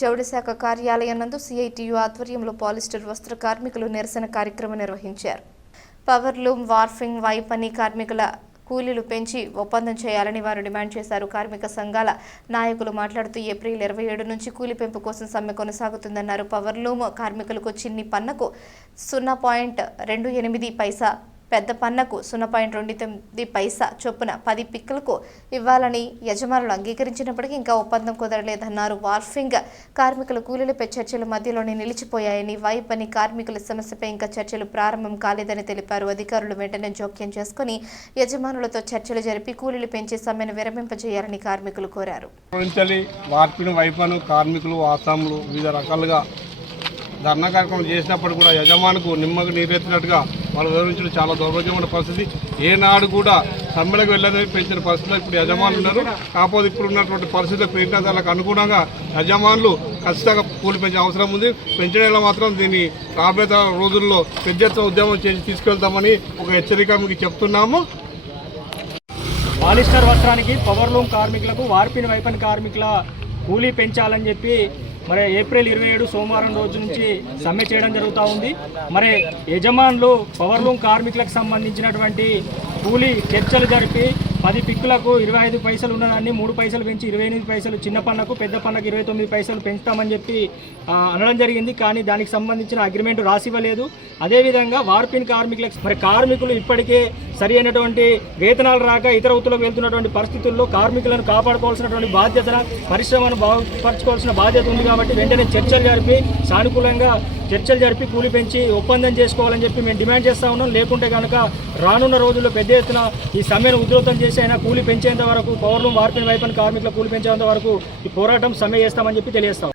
జౌళి శాఖ కార్యాలయం నందు సిఐటియు ఆధ్వర్యంలో పాలిస్టర్ వస్త్ర కార్మికులు నిరసన కార్యక్రమం నిర్వహించారు. పవర్ లూమ్, వార్ఫింగ్, వైపని కార్మికుల కూలీలు పెంచి ఒప్పందం చేయాలని వారు డిమాండ్ చేశారు. కార్మిక సంఘాల నాయకులు మాట్లాడుతూ ఏప్రిల్ 27 నుంచి కూలీ పెంపు కోసం సమ్మె కొనసాగుతుందన్నారు. పవర్ లూమ్ కార్మికులకు చిన్ని పన్నకు 0.28 పెద్ద పన్నకు 0.29 చొప్పున 10 పిక్కలకు ఇవ్వాలని యజమానులు అంగీకరించినప్పటికీ ఇంకా ఒప్పందం కుదరలేదన్నారు. వార్ఫింగ్ కార్మికుల కూలీలపై చర్చలు మధ్యలోనే నిలిచిపోయాయని, వైపని కార్మికుల సమస్యపై ఇంకా చర్చలు ప్రారంభం కాలేదని తెలిపారు. అధికారులు వెంటనే జోక్యం చేసుకుని యజమానులతో చర్చలు జరిపి కూలీలు పెంచి సమ్మెను విరమింపజేయాలని కార్మికులు కోరారు. కార్మికులు ఆసాములు వివిధ రకాలుగా ధర్నా కార్యక్రమం చేసినప్పుడు కూడా యజమానుకు నిమ్మకు నీరెత్తినట్టుగా వాళ్ళు వివరించడం చాలా దౌర్భాగ్యమైన పరిస్థితి. ఏనాడు కూడా సమ్మెలకు వెళ్ళదని పెంచిన పరిస్థితుల్లో ఇప్పుడు యజమానులు ఉన్నారు. కాకపోతే ఇప్పుడు ఉన్నటువంటి పరిస్థితులకు పెరిగినదానికి అనుగుణంగా యజమానులు ఖచ్చితంగా కూలి పెంచే అవసరం ఉంది. పెంచడంలో మాత్రం దీన్ని రాబోయే రోజుల్లో పెద్ద ఎత్తున ఉద్యమం చేసి తీసుకెళ్తామని ఒక హెచ్చరిక మీకు చెప్తున్నాము. పాలిస్టర్ వస్త్రానికి పవర్లూమ్ కార్మికులకు వార్పిన్ వైపన్ కార్మికుల కూలీ పెంచాలని చెప్పి మరి ఏప్రిల్ 27 సోమవారం రోజు నుంచి సమ్మె చేయడం జరుగుతూ ఉంది. మరి యజమానులు పవర్లూమ్ కార్మికులకు సంబంధించినటువంటి కూలీ చర్చలు జరిపి 10 పిక్కులకు 25 పైసలు ఉన్నదాన్ని 3 పైసలు పెంచి 28 పైసలు, చిన్న పన్నకు పెద్ద పన్నకు 29 పైసలు పెంచుతామని చెప్పి అనడం జరిగింది. కానీ దానికి సంబంధించిన అగ్రిమెంట్ రాసివ్వలేదు. అదేవిధంగా వార్పిన్ కార్మికులకు మరి కార్మికులు ఇప్పటికే సరి అయినటువంటి వేతనాలు రాక ఇతర వృత్తులకు వెళ్తున్నటువంటి పరిస్థితుల్లో కార్మికులను కాపాడుకోవాల్సినటువంటి బాధ్యత, పరిశ్రమను బాగుపరచుకోవాల్సిన బాధ్యత ఉంది. కాబట్టి వెంటనే చర్చలు జరిపి సానుకూలంగా చర్చలు జరిపి కూలి పెంచి ఒప్పందం చేసుకోవాలని చెప్పి మేము డిమాండ్ చేస్తూ ఉన్నాం. లేకుంటే కనుక రానున్న రోజుల్లో పెద్ద ఎత్తున ఈ సమ్మెను ఉధృతం చేసి అయినా కూలి పెంచేంత వరకు, పవర్లూమ్ వార్పిన్ వైపన్ కార్మికుల కూలి పెంచేంత వరకు ఈ పోరాటం సమ్మె చేస్తామని చెప్పి తెలియజేస్తాం.